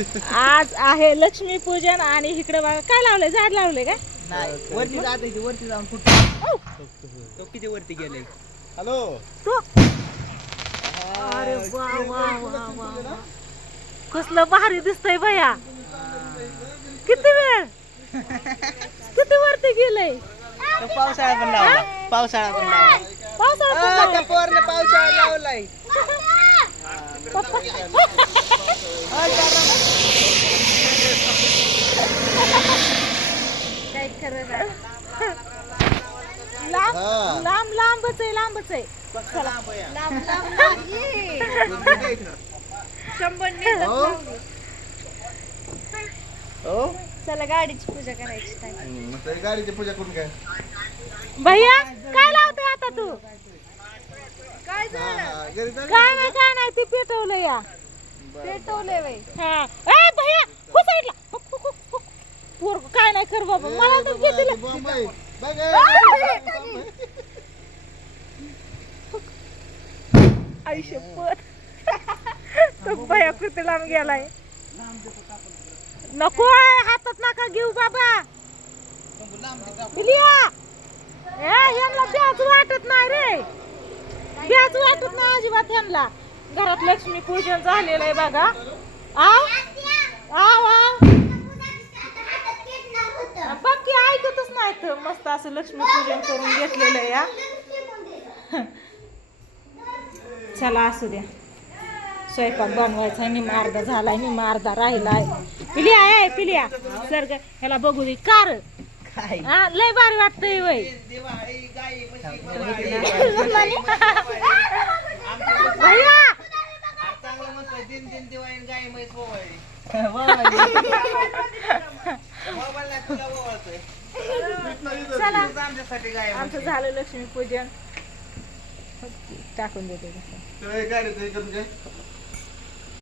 आज आहे लक्ष्मी पूजन आणि इकडे बघा काय लावलंय, झाड लावलंय का? नाही वरती जाते वरती जाऊन कुठं तो किती वरती गेले. हॅलो तो अरे वा वा वा वा कसलं भारी दिसतंय भैया. किती वेळ किती वरती गेलंय. तो पावसाळा पण लावला पावसाळा पण लावला पावसाळ्यात त्या पोरने पावसाळा लावलाय. काय खरं नाही. लांब लांब लांबच आहे लांबच आहे. चला लांब लांब चला गाडीची पूजा करायची. गाडीची पूजा करून काय भैया काय लावतोय आता तू? काय काय नाही ती पेटवलं या पेटवले बाई. हा ए भैया हो साईडला पोर काय नाही कर बाबा मला तर घेतलं. आयुष्यभर तो भैया किती लांब गेलाय. नको हातात नका घेऊ बाबा. यांना ब्याज वाटत नाही रे, ब्याज वाटत नाही अजिबात यांना. घरात लक्ष्मी पूजन झालेलं आहे बघा. आव आव आव बाकी ऐकतच नाही तर मस्त असं लक्ष्मी पूजन करून घेतलेलं आहे या. चला असू द्या स्वयंपाक बनवायचा. निम्मा अर्धा झालाय निम्मा अर्धा राहिलाय. पिलिया आहे पिलिया सर ह्याला बघू दे कार हा लय भारी वाटतंय वय. भैया चला आमचं झालं लक्ष्मी पूजन. टाकून देते गाडी